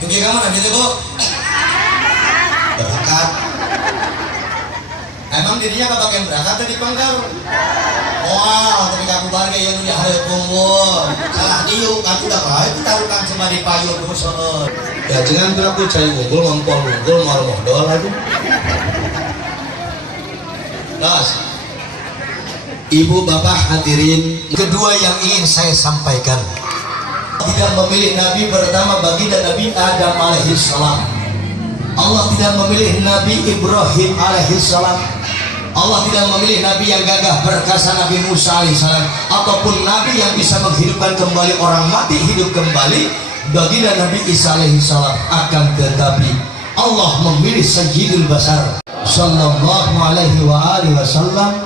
Pergi ke mana gitu Bu? Berangkat. Emang dirinya nggak pakai berangkat tadi pangkal? Wah, tapi kamu balik yang di hari kumpul. Salah diu, kamu udah kaya itu taruhkan sama di payung terus. Ya jangan berlaku cari ngumpul, ngompol-ngompol, modal lagi. Terus, Ibu Bapak hadirin, kedua yang ingin saya sampaikan. Tidak memilih Nabi pertama baginda Nabi Adam alaihissalam. Allah tidak memilih Nabi Ibrahim alaihissalam. Allah tidak memilih Nabi yang gagah perkasa Nabi Musa alaihissalam, ataupun Nabi yang bisa menghidupkan kembali orang mati hidup kembali baginda Nabi Isa alaihissalam. Akan tetapi Allah memilih Sayyidul Bashar sallallahu alaihi wasallam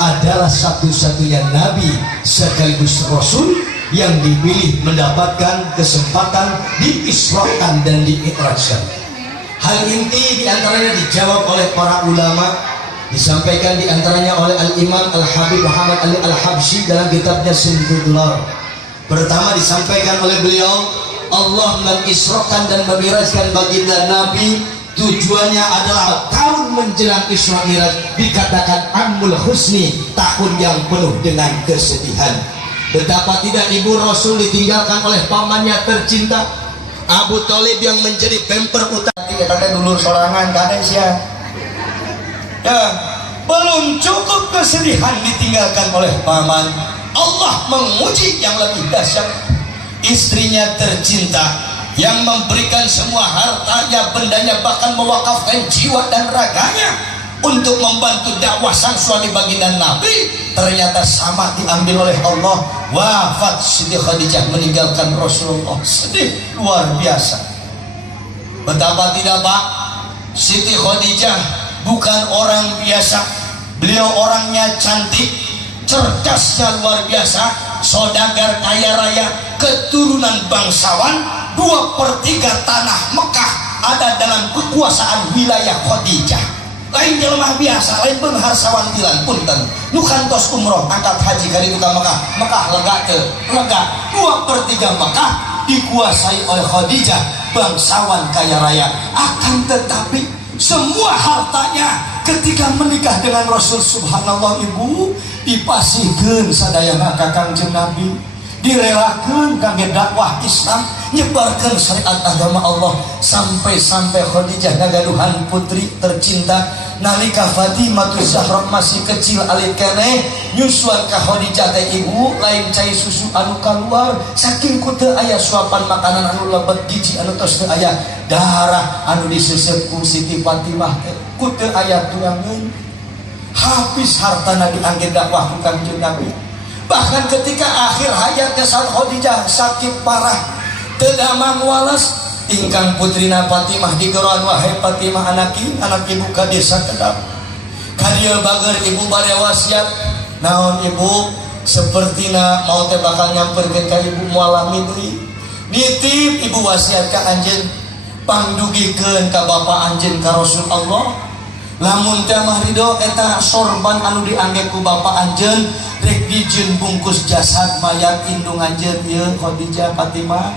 adalah satu-satunya Nabi sekaligus Rasul yang dipilih mendapatkan kesempatan diisrakan dan diikrajkan. Hal inti diantaranya dijawab oleh para ulama, disampaikan diantaranya oleh Al-Imam Al-Habib Muhammad Ali Al-Habsyi dalam kitabnya Sindudlar. Pertama disampaikan oleh beliau, Allah mengisrakan dan memirajkan baginda Nabi, tujuannya adalah tahun menjelang Isra Miraj dikatakan Amul Husni, tahun yang penuh dengan kesedihan. Betapa tidak ibu Rasul ditinggalkan oleh pamannya tercinta Abu Thalib yang menjadi bemper utama. Kita dulu sorangan kades ya. Ya, belum cukup kesedihan ditinggalkan oleh paman. Allah menguji yang lebih dahsyat, istrinya tercinta yang memberikan semua hartanya, bendanya, bahkan mewakafkan jiwa dan raganya untuk membantu dakwah sang suami baginda Nabi, ternyata sama diambil oleh Allah. Wafat Siti Khadijah meninggalkan Rasulullah. Sedih luar biasa. Betapa tidak Pak, Siti Khadijah bukan orang biasa. Beliau orangnya cantik, cerdasnya luar biasa, saudagar kaya raya, keturunan bangsawan. 2/3 tanah Mekah ada dalam kekuasaan wilayah Khadijah. Lain jelema biasa, lain pengharsawan tilan punten nu kantos umroh angkat haji kali duka Mekah lega teu lega. 2/3 Mekah dikuasai oleh Khadijah, bangsawan kaya raya. Akan tetapi semua hartanya ketika menikah dengan Rasul, subhanallah ibu, dipasihkeun sadayana ka Kangjeng Nabi, direlakeun kangge dakwah Islam, nyebarkan syariat agama Allah. Sampai Khadijah ngagaduhan putri tercinta nalika Fatimah Zahra masih kecil alit keneh, nyusuan ka Khadijah teh ibu lain cai susu anu keluar, saking ku teu aya suapan makanan anu lebet gizi anu tos teu aya darah anu disesep ku Siti Fatimah teh ku teu aya tuangeun. Habis hartana diangge dakwah ku Kangjeng Nabi. Bahkan ketika akhir hayatnya saat Khadijah sakit parah, teu damang walas, ingkang putrina Fatimah digeron, wahai Fatimah anak ibu ka desa kedap. Kadieu bager ibu bade wasiat. Naon ibu? Sepertina mau teh bakal nyamperkeun ka ibu mualami deui. Nitip ibu wasiat ka anjeun, pangdugikeun ka bapa anjeun ka Rasul Allah. Lamun teh mah ridho eta sorban anu diangge ku bapa anjeun rek dijieun bungkus jasad mayat indung anjeun ieu Khadijah Fatimah.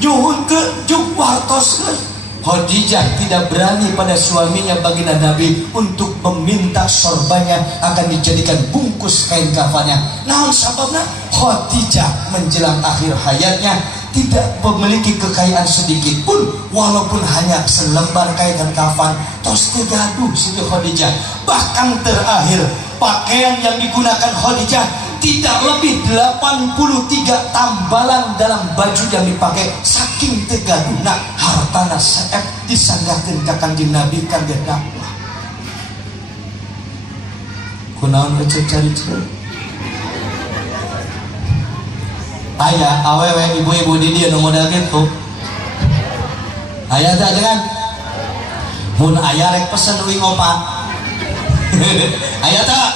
Nyuhunkeun juk wartoskeun. Khadijah tidak berani pada suaminya baginda Nabi untuk meminta sorbannya akan dijadikan bungkus kain kafannya. Naon sababna? Khadijah menjelang akhir hayatnya tidak memiliki kekayaan sedikit pun, walaupun hanya selembar kain dan kafan. Tos teu gaduh Siti Khadijah. Bahkan terakhir pakaian yang digunakan Khadijah tidak lebih 83 tambalan dalam baju yang dipakai. Saking tegaduna hartana saep disanggakeun ka Kanjeng Nabi kangge dakwah. Kunaon ecek cari-cari aya awewe ibu-ibu di dieu nu model kitu. Aya teh dengan mun aya rek pesen uing opat. Aya teh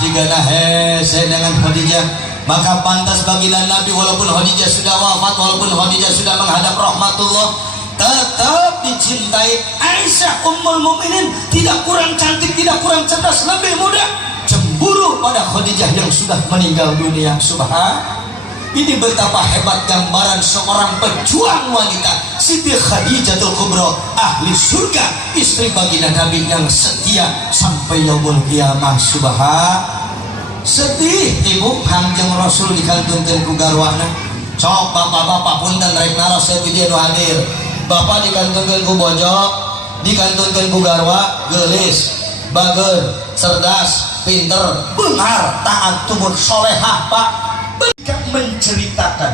jika hese dengan Khadijah, maka pantas baginda Nabi walaupun Khadijah sudah wafat, walaupun Khadijah sudah menghadap rahmatullah, tetap dicintai. Aisyah Ummul Mukminin tidak kurang cantik, tidak kurang cerdas, lebih muda, cemburu pada Khadijah yang sudah meninggal dunia. Subhan. Ini betapa hebat gambaran seorang pejuang wanita, Siti Khadijatul Kubra, ahli surga, istri baginda Nabi yang setia sampai yaumul kiamah. Sedih ibu hangjeng Rasul dikantunkeun ku garwana. Sok bapak-bapak punten rek naros sepieu nu hadir. Bapak dikantunkeun ku bojo, dikantunkeun ku garwa, geulis, bageun, cerdas, pinter, benar, taat, tumut, solehah, Pak. Menceritakan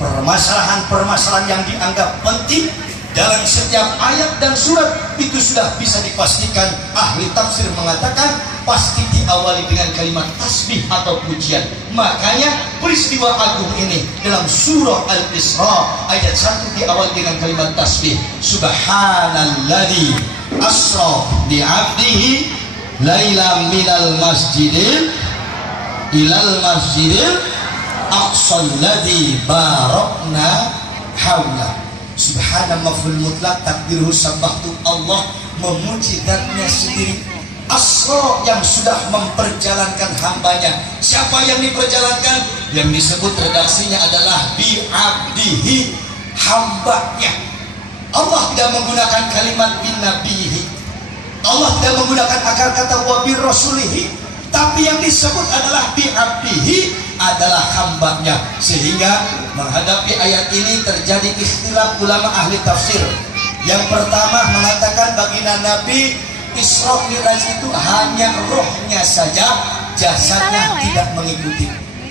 permasalahan-permasalahan yang dianggap penting dalam setiap ayat dan surat itu sudah bisa dipastikan. Ahli tafsir mengatakan pasti diawali dengan kalimat tasbih atau pujian. Makanya peristiwa agung ini dalam surah Al-Isra ayat 1 diawali dengan kalimat tasbih. Subhanalladzi asra bi'abdihi laila minal masjidil ilal masjidil aqsalladzi barakna haula. Subhana maf'ul mutlak takdiruhu sabbahtu, Allah memuji zatnya sendiri. Asra yang sudah memperjalankan hambanya. Siapa yang diperjalankan? Yang disebut redaksinya adalah bi'abdihi, hambanya. Allah tidak menggunakan kalimat bin nabihi, Allah tidak menggunakan akar kata wa bir rasulihi, tapi yang disebut adalah bi'abdihi, adalah hambanya. Sehingga menghadapi ayat ini terjadi ikhtilaf ulama ahli tafsir. Yang pertama mengatakan baginda Nabi Isra Mi'raj itu hanya rohnya saja, jasadnya tidak mengikuti.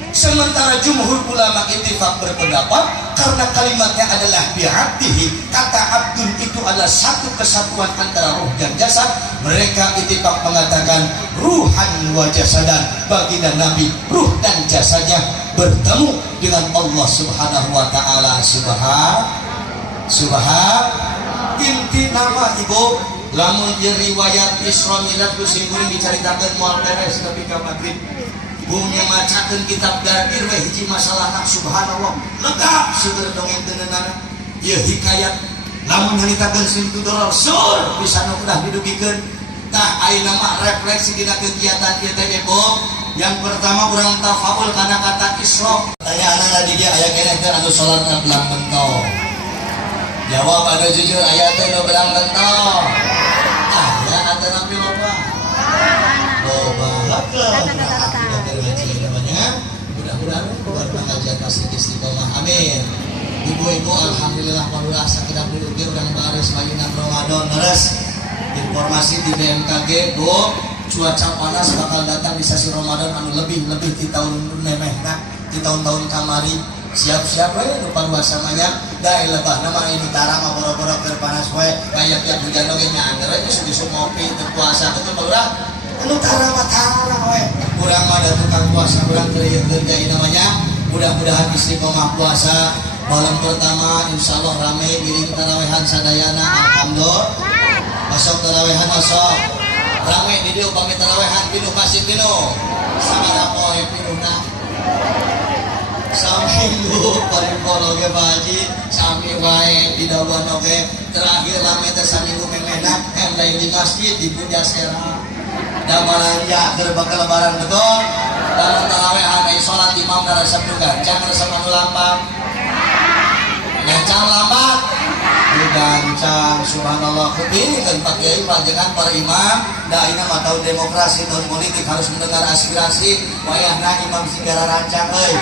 Sementara jumhur ulama ittifaq berpendapat karena kalimatnya adalah bi'abdihi, kata abdun itu adalah satu kesatuan antara ruh dan jasad. Mereka ittifaq mengatakan ruhan wa jasadan, baginda Nabi ruh dan jasadnya bertemu dengan Allah Subhanahu wa taala. Inti nama ibu lamun riwayat Isra Mi'raj kusimpuling dicaritakeun moal beres ketika maghrib. Bungnya macakeun kitab Dardir we hiji masalahna subhanallah lengkap seueur dongeng teunana. Ieu hikayat lamun nyaritakeun Simtu Doror sur bisa udah didugikeun. Tah ayeuna mah refleksi dina kegiatan ieu teh Ebo. Yang pertama urang tafaul kana kata Isra. Pertanyaanna di dia aya keneh teh anu salat belang bentol. Jawab anu jujur aya teh nu belang bentol. Aya atuh nabi loba. Mudah-mudahan buat pengajian masih istiqomah, amin. Ibu-ibu alhamdulillah palulah sakidah diugi urang baris mayunan Ramadan leres. Informasi di BMKG Bu, cuaca panas bakal datang di sasi Ramadan anu lebih di tahun nemehna, di tahun-tahun kamari. Siap-siap we nu paluasa manya da lebah nama ini tara mah boro-boro keur panas we kayak tiap hujan oge nyander aja susu ngopi teu puasa betul palulah. Anu tara we urang mah da tukang puasa urang teu ieu kerjain namanya. Mudah-mudahan istiqomah puasa. Malam pertama insyaallah rame giring tarawehan sadayana alhamdulillah. Masuk tarawehan masuk. Rame di dieu pami tarawehan pinuh masjid pinuh. Sabaraha poe pinuhna. Saminggu paripolo ge Pak Haji sami wae di dawan oge terakhir rame teh saminggu memena lain di masjid di Puja Sera. Da malanja keur bakal lebaran betul. Dalam tarawehan aya salat imam na resep juga. Jangan resep anu lambat. Gancang lambat. Digancang subhanallah keping kan Pak Kiai panjenengan para imam da ayeuna mah tahun demokrasi tahun politik harus mendengar aspirasi wayahna imam sigara rancang euy.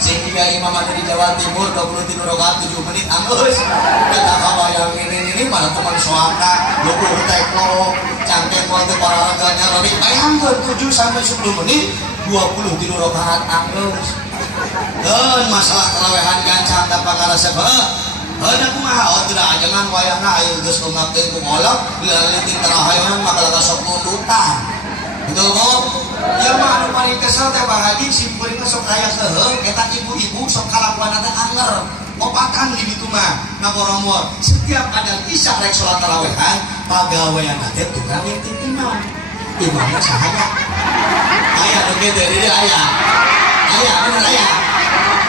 Sehingga imam anu di Jawa Timur 23 rakaat 7 menit anggeus eta kabayang ini mah teman soalna luhur tekno cangkeng moal teu pararaganya rami bayangkeun 7 sampai 10 menit 23 rakaat anggeus. Dan masalah tarawehan gancang da pangaresep heuh kumaha oh tidak ajangan wayahna aya geus lumakeun ku ngolok leutik tarawehan mah kalau sok nundutan. Betul Bu? Ya mah anu paling kesel teh Pak Haji simkuring sok aya heuh eta ibu-ibu sok kalakuan teh anger. Opatan di ditu mah ngagoromor. Setiap ada isya rek salat tarawehan pagaweanna teh tukang ngintip imam. Imamna sahaya? Aya nu kitu di dieu aya. Aya bener aya.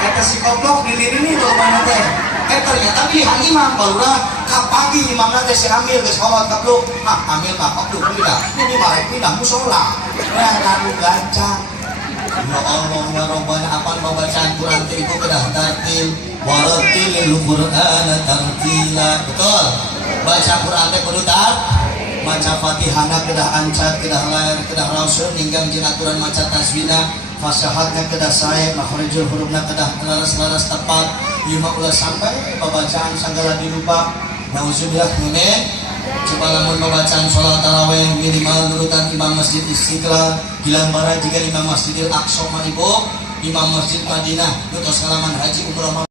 Eta si goblok diri-diri lobana teh. Ternyata pilihan imam balura kapagi imamna teh si amil geus kolot kabluk. Amil mah kabluk pindah. Ini mah pindah musola. Lalu gancang. Ya Allah ya Rabbana apa bacaan Quran teh ibu kedah tartil waratilil Qur'an tartila. Betul. Baca Quran teh kudu maca Fatihahna kedah ancat kedah lair kedah rasul ninggang jeung aturan maca tasbihna fasahatna kedah sae makhrijul hurufna kedah laras-laras tepat ieu mah ulah sampai pembacaan sagala dilupa. Nauzubillah mene coba lamun pembacaan salat tarawih minimal nurutan imam masjid Istiqlal gilang bara jika imam Masjidil Aqsa mah ibu imam Masjid Madinah nutos halaman haji umrah